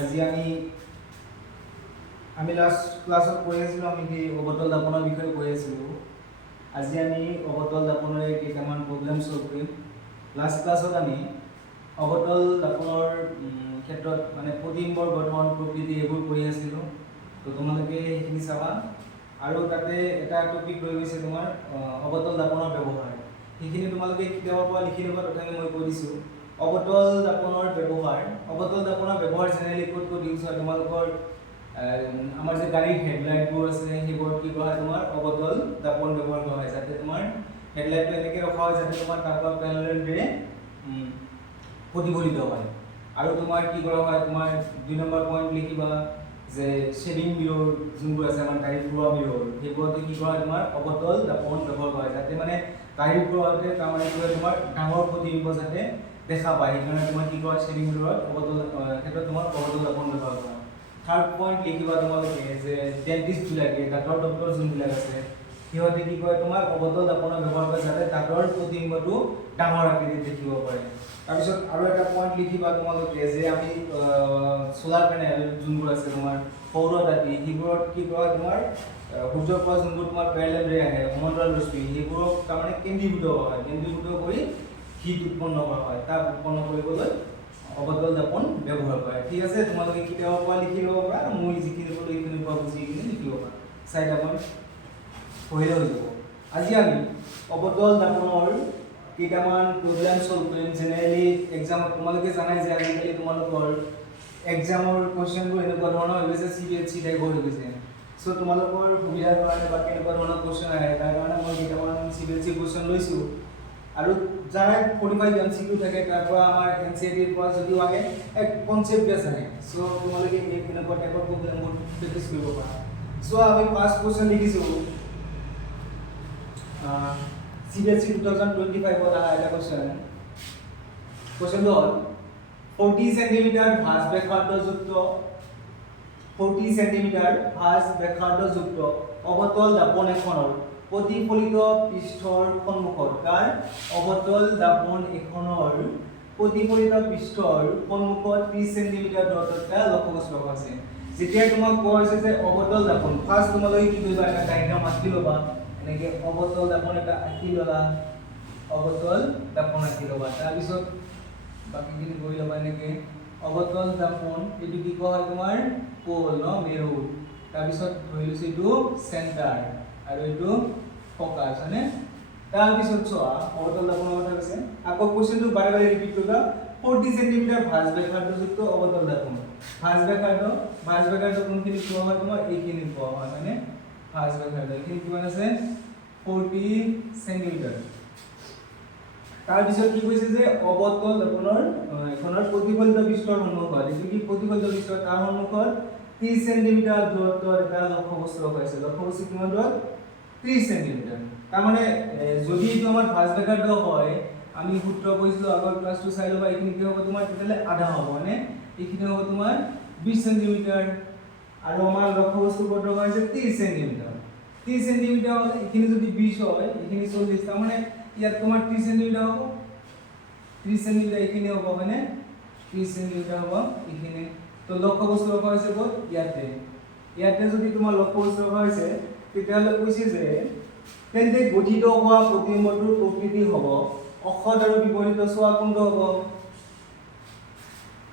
আজি আমি লাষ্ট ক্লাছত পঢ়ি আছিলোঁ, আমি কি অবতল দাপনৰ বিষয়ে পঢ়ি আছিলোঁ। আজি আমি অবতল দাপনৰে কেইটামান প্ৰব্লেম সলভ কৰিম। লাষ্ট ক্লাছত আমি অবতল দাপনৰ ক্ষেত্ৰত মানে প্ৰতিবিম্বৰ গঠন প্ৰকৃতি এইবোৰ পঢ়ি আছিলোঁ। তো তোমালোকে সেইখিনি চাবা। আৰু তাতে এটা টপিক ৰৈ গৈছে তোমাৰ অবতল দাপনৰ ব্যৱহাৰ। সেইখিনি তোমালোকে কিতাপৰ পৰা লিখি ল'বা। তথাপি মই কৈ দিছোঁ অবতল দাপনৰ ব্যৱহাৰ। অবতল দাপনৰ ব্যৱহাৰ জেনেৰেলি ক'ত ইউজ হয়? তোমালোকৰ আমাৰ যে গাড়ীৰ হেডলাইটবোৰ আছে সেইবোৰত কি কৰা হয়? তোমাৰ অবতল দাপন ব্যৱহাৰ কৰা হয়, যাতে তোমাৰ হেডলাইটটো এনেকৈ ৰখা হয় যাতে তোমাৰ তাৰ পৰা পেনেল ৰে প্ৰতিফলিত হয়। আৰু তোমাৰ কি কৰা হয়? তোমাৰ 2 নম্বৰ পইণ্ট লিখিবা যে শেডিং মিৰৰ যোনবোৰ আছে আমাৰ গাড়ীৰ ঘূৰা মিৰৰ, সেইবোৰতে কি কৰা হয়? তোমাৰ অবতল দাপন ব্যৱহাৰ কৰা হয়, যাতে মানে গাড়ীৰ ঘূৰাওঁতে তাৰমানে কি হয়? তোমাৰ ডাঙৰ প্ৰতিবিম্ব যাতে দেখা পায়, সেইকাৰণে তোমাৰ কি কৰা শেডিং মিৰত অবতল ক্ষেত্ৰত তোমাৰ অবতল দাপন ব্যৱহাৰ কৰা হয়। থাৰ্ড পইণ্ট লিখিবা তোমালোকে যে ডেন্টিষ্টবিলাকে দাঁতৰ ডক্টৰ যোনবিলাক আছে সিহঁতে কি কৰে? তোমাৰ অবতল দাপনৰ ব্যৱহাৰ কৰে যাতে দাঁতৰ প্ৰতিবিম্বটো ডাঙৰ আকৃতিত দেখিব পাৰে। তাৰপিছত আৰু এটা পইণ্ট লিখিবা তোমালোকে যে আমি সোলাৰ পেনেল যোনবোৰ আছে তোমাৰ সৌৰ দাঁতি, সেইবোৰত কি কৰা তোমাৰ সূৰ্যৰ পৰা যোনবোৰ তোমাৰ পেৰেলেল ৰে আহে সমান্তৰাল ৰশ্মি, সেইবোৰক তাৰমানে কেন্দ্ৰীভূত কৰা হয়। কেন্দ্ৰীভূত কৰি হিট উৎপন্ন কৰা হয়। তাপ উৎপন্ন কৰিবলৈ অবতল দাপন ব্যৱহাৰ কৰে। ঠিক আছে, তোমালোকে কিতাপৰ পৰা লিখি ল'ব পাৰা, মই যিখিনি ক'লো এইখিনিৰ পৰা বুজি কিনে লিখিব পাৰা। 4টা পইণ্ট পঢ়িলে হৈ যাব। আজি আমি অবতল দাপনৰ কেইটামান প্ৰব্লেম সলভ কৰিম। জেনেৰেলি এক্সামত তোমালোকে জানাই যে আজিকালি তোমালোকৰ এক্সামৰ কুৱেশ্যনবোৰ এনেকুৱা ধৰণৰ হৈ গৈছে, CBSE টাইপৰ হৈ গৈছে। চ' তোমালোকৰ সুবিধাৰ কাৰণে বা কেনেকুৱা ধৰণৰ কুৱেশ্যন আহে তাৰ কাৰণে মই কেইটামান CBSE কুৱেশ্যন লৈছোঁ। আৰু যাৰ 45 MCQ থাকে তাৰ পৰা আমাৰ NCERT পৰা যদিও আহে এক কনচেপ্ট বেছ আহে। চ' তোমালোকে এই এনেকুৱা টাইপৰ প্ৰব্লেমবোৰ প্ৰেক্টিছ কৰিব পাৰা। চ' আমি ফাৰ্ষ্ট কুৱেশ্যন লিখিছোঁ CBSE 2025 অহা এটা কুৱেশ্যন। কুৱেশ্যনটো হ'ল 40 সেন্টিমিটাৰ ভাঁজ ব্যাসাৰ্ধযুক্ত 40 সেন্টিমিটাৰ ভাঁজ ব্যাসাৰ্ধযুক্ত অবতল দাপন এখনৰ প্ৰতিফলিত পৃষ্ঠৰ সন্মুখত কাৰ অবতল দাপন এখনৰ প্ৰতিফলিত পৃষ্ঠৰ সন্মুখত 30 সেন্টিমিটাৰ দূৰত্বত এটা লক্ষ্যবস্তু ৰখা আছে। যেতিয়া তোমাক কোৱা হৈছে যে অবতল দাপন, ফাৰ্ষ্ট তোমালোকে কি কৰিবা? এটা ডায়াগ্ৰাম আঁকি ল'বা। এনেকৈ অবতল দাপন এটা আঁকি ল'লা, অবতল দাপন আঁকি ল'বা। তাৰপিছত বাকীখিনি কৰি ল'বা এনেকৈ অবতল দাপন। এইটো কি কোৱা হয়? তোমাৰ পোল ন, মেৰু। তাৰপিছত ধৰি লৈছোঁ এইটো চেণ্টাৰ আৰু এইটো ফকাছ, হয়নে? তাৰপিছত চোৱা অবতল দাপনৰ কথা কৈছে। আকৌ কুৱেশ্যনটো বাৰে বাৰে ৰিপিট কৰিবা। 40 সেন্টিমিটাৰ ভাঁজ ব্যাসাৰ্ধযুক্ত অবতল দাপন। ভাঁজ ব্যাসাৰ্ধ কোনখিনি কোৱা হয়? তোমাৰ এইখিনি কোৱা হয়, হয়নে? ভাঁজ ব্যাসাৰ্ধ এইখিনি কিমান আছে? 40 সেন্টিমিটাৰ। তাৰপিছত কি কৈছে যে অবতল দাপনৰ এখনৰ প্ৰতিফলিত পৃষ্ঠৰ সন্মুখত, এইটো কি প্ৰতিফলিত পৃষ্ঠ, তাৰ সন্মুখত 30 সেন্টিমিটাৰ দূৰত্বৰ এটা লক্ষ্যবস্তু ৰখা হৈছে। লক্ষ্যবস্তু কিমান দূৰত? 30 সেন্টিমিটাৰ। তাৰমানে যদি এইটো আমাৰ ভাঁজ ব্যাসাৰ্ধ হয়, আমি সূত্ৰ কৈছিলোঁ আগৰ ক্লাছটো চাই ল'বা। এইখিনি কি হ'ব? তোমাৰ তেতিয়াহ'লে আধা হ'ব, হয়নে? এইখিনি হ'ব তোমাৰ 20 সেন্টিমিটাৰ। আৰু আমাৰ লক্ষ্যবস্তু ক'ত ৰখা হৈছে? 30 সেন্টিমিটাৰ। 30 সেন্টিমিটাৰ হ'লে এইখিনি যদি 20 হয়, এইখিনি 40, তাৰমানে ইয়াত তোমাৰ 30 সেন্টিমিটাৰ হ'ব। 30 সেন্টিমিটাৰ এইখিনি হ'ব, হয়নে? 30 সেন্টিমিটাৰ হ'ব এইখিনি। তো লক্ষ্যবস্তু ৰখা হৈছে ক'ত? ইয়াতে। ইয়াতে যদি তোমাৰ লক্ষ্যবস্তু ৰখা হৈছে, তেতিয়াহ'লে কৈছে যে তেন্তে গঠিত হোৱা প্ৰতিবিম্বটোৰ প্ৰকৃতি হ'ব অসৎ আৰু বিপৰীত চোৱা কোনটো হ'ব?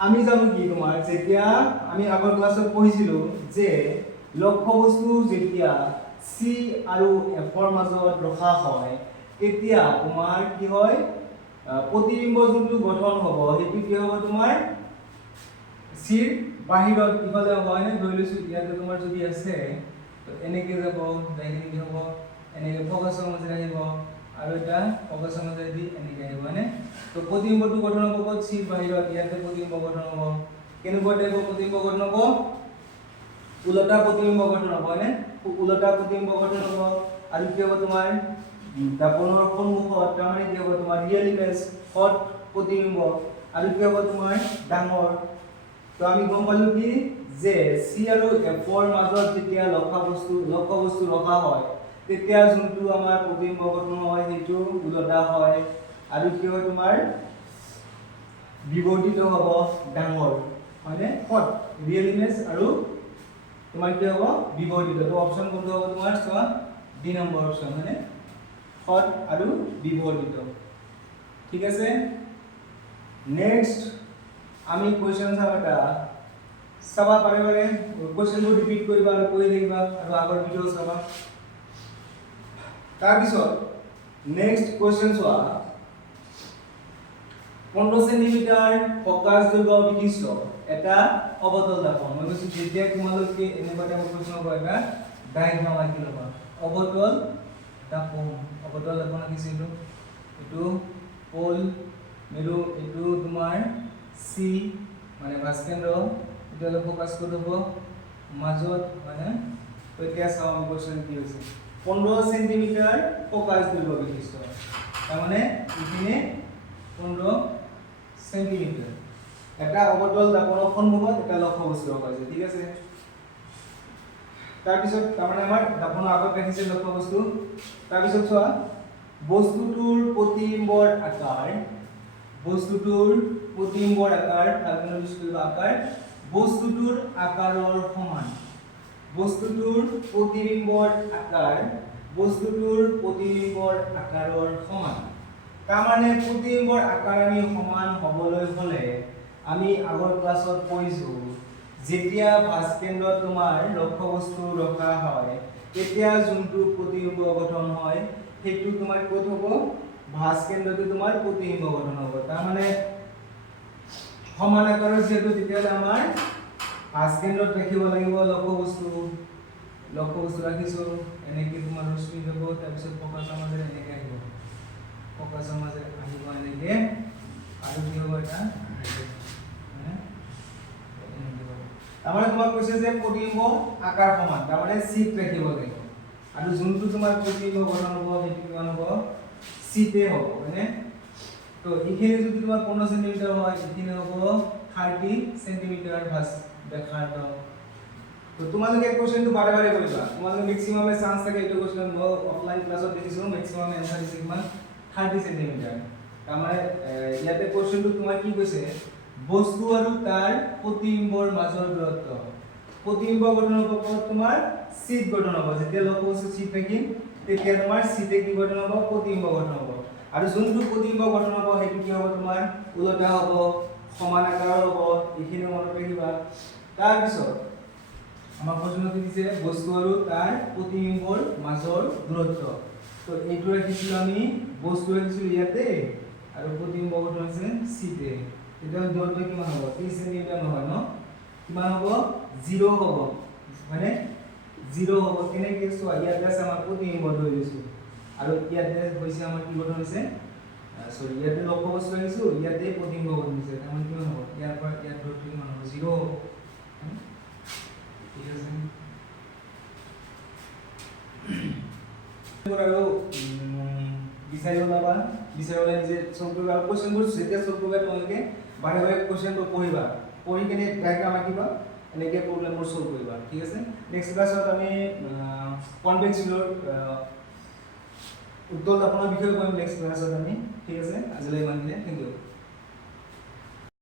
আমি জানো কি তোমাৰ, যেতিয়া আমি আগৰ ক্লাছত পঢ়িছিলোঁ যে লক্ষ্যবস্তু যেতিয়া C আৰু F ৰ মাজত ৰখা হয়, তেতিয়া তোমাৰ কি হয়? প্ৰতিবিম্ব যোনটো গঠন হ'ব সেইটো কি হ'ব? তোমাৰ চিৰ বাহিৰত ইফালে হ'ব, হয়নে? ধৰি লৈছোঁ ইয়াতে তোমাৰ যদি আছে তো এনেকৈ যাব, যাইখিনি কি হ'ব? এনেকৈ ফকাছৰ মাজেৰে আহিব আৰু এটা ফকাছৰ মাজেদি এনেকৈ আহিব, হয়নে? তো প্ৰতিবিম্বটো গঠন হ'ব ক'ত? চিৰ বাহিৰত। ইয়াতে প্ৰতিবিম্ব গঠন হ'ব কেনেকুৱা টাইপৰ প্ৰতিবিম্ব গঠন হ'ব? উলটা প্ৰতিবিম্ব গঠন হ'ব, হয়নে? উলটা প্ৰতিবিম্ব গঠন হ'ব। আৰু কি হ'ব? তোমাৰ দাপনৰ সন্মুখত, তাৰমানে কি হ'ব? তোমাৰ ৰিয়েল ইমেজ, হট প্ৰতিবিম্ব। আৰু কি হ'ব? তোমাৰ ডাঙৰ। তো আমি গম পালো কি যে C আৰু F ৰ মাজত যেতিয়া লক্ষ্যবস্তু ৰখা হয়, তেতিয়া যোনটো আমাৰ প্ৰতিবিম্ব গঠন হয় সেইটো উলটা হয়। আৰু কি হয়? তোমাৰ বিবৰ্তিত হ'ব ডাঙৰ। হয়নে হট ৰিয়েল ইমেজ আৰু তোমাৰ কি হ'ব বিবৰ্ধিত তো অপচন কোনটো হ'ব তোমাৰ চোৱা ডি নম্বৰ অপচন হয়নে হট আৰু বিবৰ্ধিত ঠিক আছে নেক্সট আমি কোৱেশ্চন চাম এটা চাবা পাৰে পাৰে কোৱেশ্চনবোৰ ৰিপিট কৰিবা আৰু কৰি দেখিবা আৰু আগৰ ভিডিঅ চাবা তাৰ পিছত নেক্সট কোৱেশ্চন চোৱা 15 সেন্টিমিটাৰ ফকাস দৈৰ্ঘ্য বিশিষ্ট এটা অবতল দৰ্পণ মই কৈছো যেতিয়া তোমালোকে এনেকুৱা এটা কোৱেশ্চন হ'ব এটা ডায়াগ্ৰাম আঁকি ল'বা অবতল দৰ্পণ আঁকিছিলো এইটো পোল মেৰু এইটো তোমাৰ সি মানে ভাস্কেন্দ্ৰ এতিয়ালে ফকাস ক'ত হ'ব মাজত মানে তো এতিয়া চাও আমি কোৱেশ্চন কি হৈছে 15 সেন্টিমিটাৰ ফকাস দৈৰ্ঘ্য বিশিষ্ট তাৰ মানে ইপিনে 15 সেন্টিমিটাৰ এটা অবতল দৰ্পণৰ সন্মুখত এটা লক্ষ্যবস্তু আছে ঠিক আছে তাৰ পিছত তাৰমানে আমাৰ দৰ্পণৰ আগত ৰাখিছে লক্ষ্যবস্তু তাৰ পিছত চোৱা বস্তুটোৰ প্ৰতিবিম্বৰ আকাৰ তাৰমানে ইউজ কৰিব আকাৰ বস্তুটোৰ আকাৰৰ সমান বস্তুটোৰ প্ৰতিবিম্বৰ আকাৰৰ সমান তাৰমানে প্ৰতিবিম্বৰ আকাৰ আমি সমান হ'বলৈ হ'লে আমি আগৰ ক্লাছত পঢ়িছো যেতিয়া ভাস্কেন্দ্ৰত তোমাৰ লক্ষ্যবস্তু ৰখা হয় তেতিয়া যোনটো প্ৰতিবিম্ব গঠন হয় সেইটো তোমাৰ ক'ত হ'ব ভাস্কেন্দ্ৰতে তোমাৰ প্ৰতিবিম্ব গঠন হ'ব তাৰমানে সমান আকাৰৰ যেটো তেতিয়ালে আমাৰ ভাস্কেন্দ্ৰত ৰাখিব লাগিব লক্ষ্যবস্তু ৰাখিছো এনেকৈ তোমাৰ ৰশ্মি যাব তাৰ পিছত ফকাসৰ মাজেৰে এনেকৈ আহিব এনেকৈ আৰু কি হ'ব এটা তাৰমানে তোমাক কৈছে যে প্ৰতিবিম্ব আকাৰ সমান তাৰমানে চিত ৰাখিব লাগিব আৰু যোনটো তোমাৰ প্ৰতিবিম্ব গঠন হ'ব সেইটো কিমান হ'ব চিতে হ'ব মানে তো এইখিনি যদি তোমাৰ 15 সেন্টিমিটাৰ হয় এইখিনি হ'ব 30 সেন্টিমিটাৰ ভাস ব্যাসাৰ্ধ তো তোমালোকে কোৱেশ্চনটো বাৰে বাৰে কৰিবা তোমালোকে ম্যাক্সিমামে চান্স থাকে এইটো কোৱেশ্চন মই অফলাইন ক্লাছত দেখিছো ম্যাক্সিমাম এনসাৰ দিছে কিমান 30 সেন্টিমিটাৰ তাৰমানে ইয়াতে কোৱেশ্চনটো তোমাৰ কি কৈছে বস্তু আৰু তাৰ প্ৰতিবিম্বৰ মাজৰ দূৰত্ব প্ৰতিবিম্ব গঠন হ'ব তোমাৰ চিত গঠন হ'ব যেতিয়া লক্ষ্যবস্তু চিত থাকিম তেতিয়া তোমাৰ চিতে কি গঠন হ'ব প্ৰতিবিম্ব গঠন হ'ব আৰু যোনটো প্ৰতিবিম্ব গঠন হ'ব সেইটো কি হ'ব তোমাৰ উলটা হ'ব সমান আকাৰৰ হ'ব এইখিনি মনত ৰাখিবা তাৰ পিছত আমাৰ প্ৰশ্নটো দিছে বস্তু আৰু তাৰ প্ৰতিবিম্বৰ মাজৰ দূৰত্ব তো এইটো ৰাখিছিলো আমি বস্তু ৰাখিছিলো ইয়াতে আৰু প্ৰতিবিম্ব গঠন হৈছে চিতে এতিয়া দূৰত্ব কিমান হ'ব 30 সেন্টিমিটাৰ নহয় ন কিমান হ'ব 0 হ'ব মানে 0 হ'ব কেনেকৈ চোৱা ইয়াতে আছে আমাৰ প্ৰতিবিম্ব ধৰি লৈছো আৰু ইয়াতে হৈছে আমাৰ কি গঠন হৈছে সৰি ইয়াতে লক্ষ্যবস্তু ৰাখিছো ইয়াতে প্ৰতিবিম্ব গঠন হৈছে তাৰমানে কিমান হ'ব ইয়াৰ পৰা ইয়াৰ দূৰত্ব কিমান হ'ব 0 হ'ব ঠিক আছে আৰু বিচাৰি ওলাবা নিজে সলভ কৰিবা আৰু কোৱেশ্চনবোৰ যেতিয়া সলভ কৰিবা তোমালোকে বাৰে বাৰে কোৱেশ্চনবোৰ পঢ়িবা পঢ়ি কিনে ডায়াগ্ৰাম আঁকিবা এনেকৈ প্ৰব্লেমবোৰ সলভ কৰিবা ঠিক আছে নেক্সট ক্লাছত আমি কনভেক্স ফিল্ডৰ উত্তল দৰ্পণৰ বিষয়ে কৰিম নেক্সট ক্লাছত আমি ঠিক আছে আজিলৈ ইমানখিনিয়ে থেংক ইউ